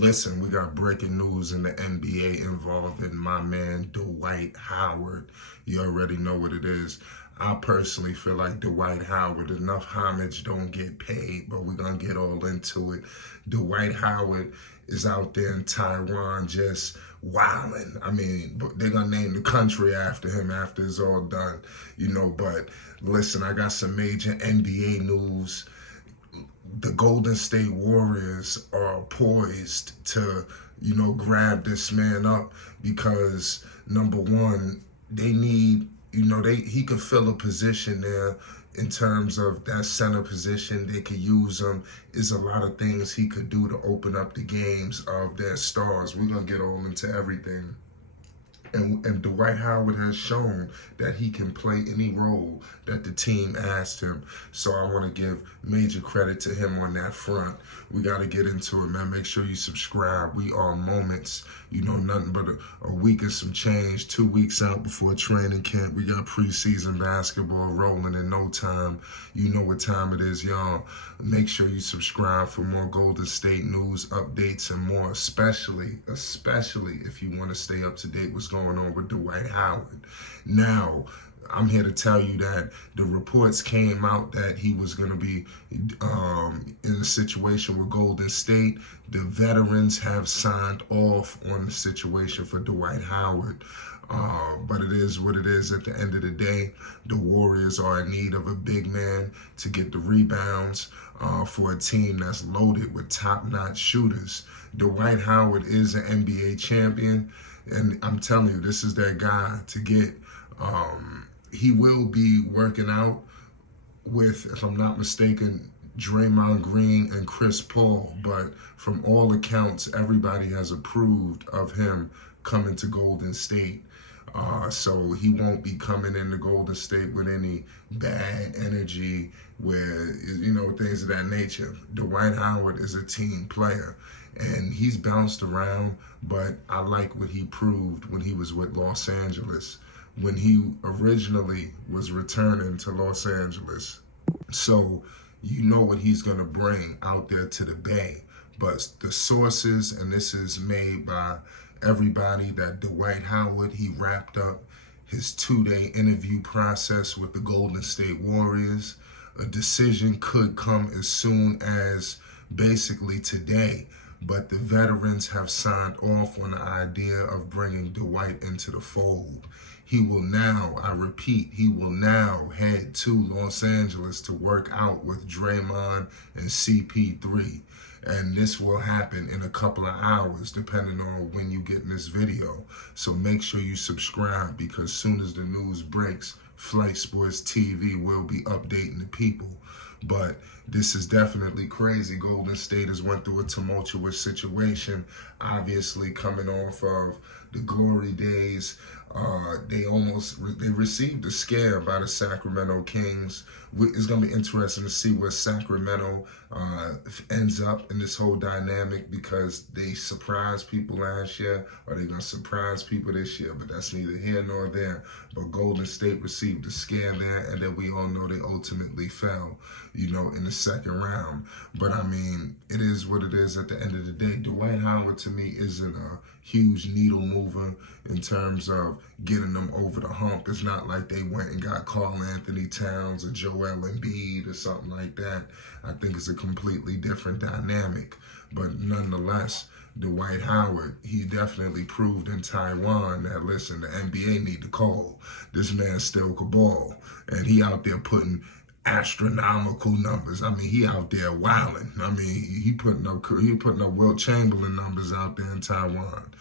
Listen, we got breaking news in the NBA involving my man Dwight Howard. You already know what it is. I personally feel like Dwight Howard, enough homage don't get paid, but we're going to get all into it. Dwight Howard is out there in Taiwan just wilding. I mean, they're going to name the country after him after it's all done, but listen, I got some major NBA news. The Golden State Warriors are poised to, grab this man up because number one, they need, he could fill a position there in terms of that center position. They could use him. Is a lot of things he could do to open up the games of their stars. We're gonna get all into everything. And Dwight Howard has shown that he can play any role that the team asked him. So I want to give major credit to him on that front. We got to get into it, man. Make sure you subscribe. We are moments, nothing but a week and some change, 2 weeks out before training camp. We got preseason basketball rolling in no time. You know what time it is, y'all. Make sure you subscribe for more Golden State news, updates, and more, especially if you want to stay up to date what's going on with Dwight Howard. Now, I'm here to tell you that the reports came out that he was going to be in a situation with Golden State. The veterans have signed off on the situation for Dwight Howard. But it is what it is at the end of the day. The Warriors are in need of a big man to get the rebounds for a team that's loaded with top-notch shooters. Dwight Howard is an NBA champion, and I'm telling you, this is that guy to get. He will be working out with, if I'm not mistaken, Draymond Green and Chris Paul, but from all accounts, everybody has approved of him coming to Golden State. So he won't be coming into Golden State with any bad energy where, things of that nature. Dwight Howard is a team player, and he's bounced around, but I like what he proved when he was with Los Angeles, when he originally was returning to Los Angeles. So you know what he's going to bring out there to the Bay. But the sources, and this is made by everybody, that Dwight Howard, he wrapped up his 2-day interview process with the Golden State Warriors. A decision could come as soon as basically today, but the veterans have signed off on the idea of bringing Dwight into the fold. He will now, I repeat, he will now head to Los Angeles to work out with Draymond and CP3. And this will happen in a couple of hours, depending on when you get in this video. So make sure you subscribe, because as soon as the news breaks, Flight Sports TV will be updating the people. But this is definitely crazy. Golden State has went through a tumultuous situation, obviously coming off of the glory days. They received a scare by the Sacramento Kings. It's going to be interesting to see where Sacramento ends up in this whole dynamic, because they surprised people last year. Are they going to surprise people this year? But that's neither here nor there. But Golden State received a scare there, and then we all know they ultimately fell, in the second round. But I mean, it is what it is at the end of the day. Dwight Howard, to me, isn't a huge needle mover in terms of getting them over the hump. It's not like they went and got Karl Anthony Towns or Joel Embiid or something like that. I think it's a completely different dynamic. But nonetheless, Dwight Howard, he definitely proved in Taiwan that, listen, the NBA need to call. This man still can ball, and he out there putting astronomical numbers. I mean, he out there wilding. I mean, he putting up Wilt Chamberlain numbers out there in Taiwan.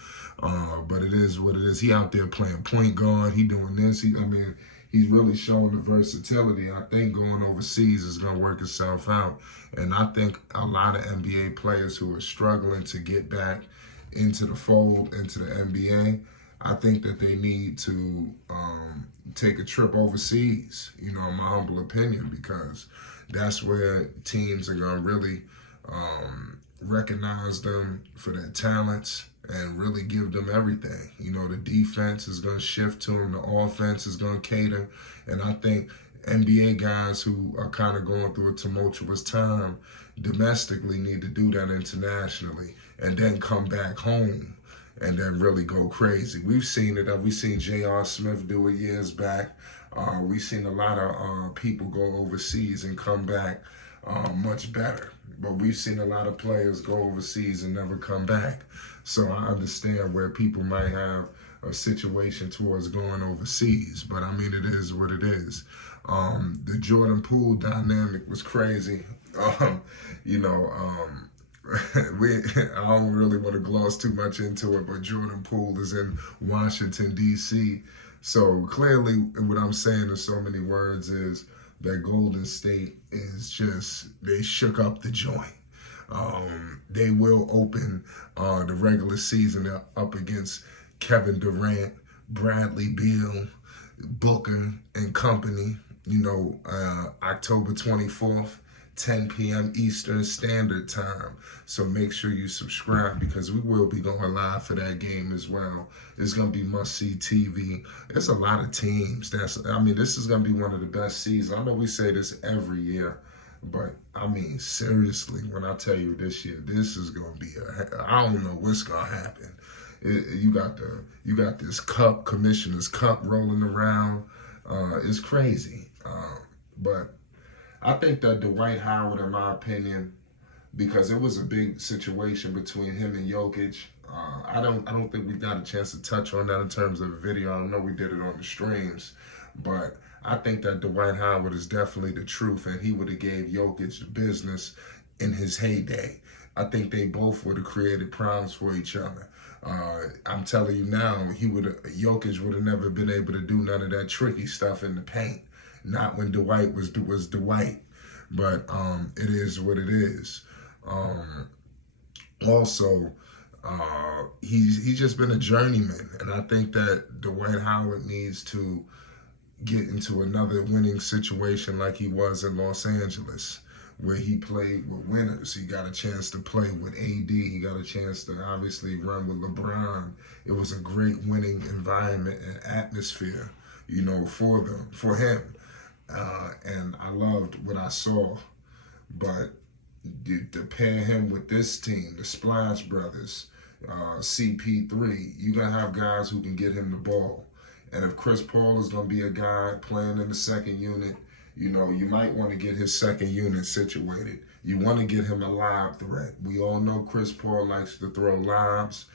But it is what it is. He out there playing point guard. He doing this. He's really showing the versatility. I think going overseas is going to work itself out. And I think a lot of NBA players who are struggling to get back into the fold, into the NBA, I think that they need to take a trip overseas, in my humble opinion, because that's where teams are going to really recognize them for their talents and really give them everything. The defense is going to shift to them. The offense is going to cater. And I think NBA guys who are kind of going through a tumultuous time domestically need to do that internationally. and then come back home and then really go crazy. We've seen it. We've seen J.R. Smith do it years back. We've seen a lot of people go overseas and come back much better. But we've seen a lot of players go overseas and never come back. So I understand where people might have a situation towards going overseas. But I mean, it is what it is. The Jordan Poole dynamic was crazy. You know, I don't really want to gloss too much into it, but Jordan Poole is in Washington, D.C. So clearly what I'm saying in so many words is that Golden State is just, they shook up the joint. They will open the regular season up against Kevin Durant, Bradley Beal, Booker, and company, October 24th. 10 p.m. Eastern Standard Time. So make sure you subscribe because we will be going live for that game as well. It's going to be must-see TV. There's a lot of teams. This is going to be one of the best seasons. I know we say this every year, but I mean, seriously, when I tell you this year, this is going to be I don't know what's going to happen. You got this cup, Commissioner's Cup rolling around. It's crazy. But I think that Dwight Howard, in my opinion, because it was a big situation between him and Jokic. I don't think we got a chance to touch on that in terms of a video. I know we did it on the streams, but I think that Dwight Howard is definitely the truth, and he would have gave Jokic business in his heyday. I think they both would have created problems for each other. I'm telling you now, Jokic would have never been able to do none of that tricky stuff in the paint. Not when Dwight was Dwight, but it is what it is. Also, he's just been a journeyman, and I think that Dwight Howard needs to get into another winning situation like he was in Los Angeles, where he played with winners. He got a chance to play with AD. He got a chance to obviously run with LeBron. It was a great winning environment and atmosphere, for him. And I loved what I saw, but to pair him with this team, the Splash Brothers, CP3, you're going to have guys who can get him the ball. And if Chris Paul is going to be a guy playing in the second unit, you might want to get his second unit situated. You want to get him a lob threat. We all know Chris Paul likes to throw lobs.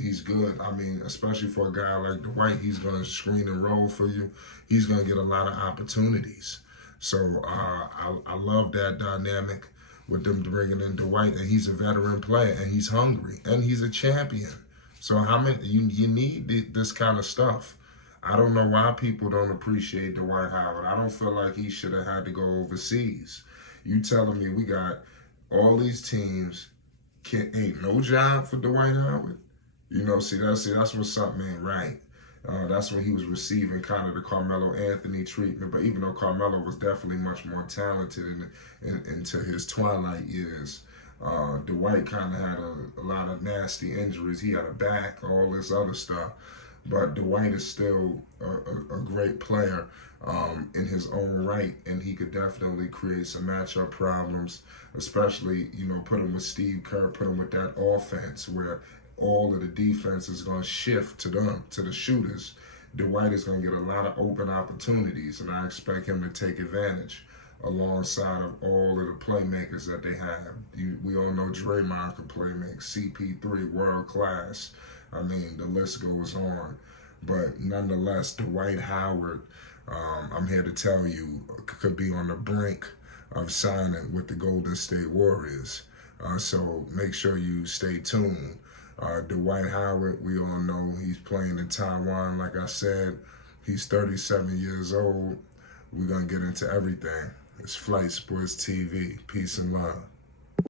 He's good. I mean, especially for a guy like Dwight, he's going to screen and roll for you. He's going to get a lot of opportunities. So I love that dynamic with them bringing in Dwight, and he's a veteran player, and he's hungry, and he's a champion. So you need this kind of stuff. I don't know why people don't appreciate Dwight Howard. I don't feel like he should have had to go overseas. You telling me we got all these teams, ain't no job for Dwight Howard? See, that's when something ain't right. That's when he was receiving kind of the Carmelo Anthony treatment. But even though Carmelo was definitely much more talented into his twilight years, Dwight kind of had a lot of nasty injuries. He had a back, all this other stuff. But Dwight is still a great player in his own right, and he could definitely create some matchup problems, especially, put him with Steve Kerr, put him with that offense where all of the defense is going to shift to the shooters. Dwight is going to get a lot of open opportunities, and I expect him to take advantage alongside of all of the playmakers that they have. We all know Draymond can play make, CP3, world class. I mean, the list goes on. But nonetheless, Dwight Howard, I'm here to tell you, could be on the brink of signing with the Golden State Warriors. So make sure you stay tuned. Dwight Howard, we all know he's playing in Taiwan. Like I said, he's 37 years old. We're going to get into everything. It's Flight Sports TV. Peace and love.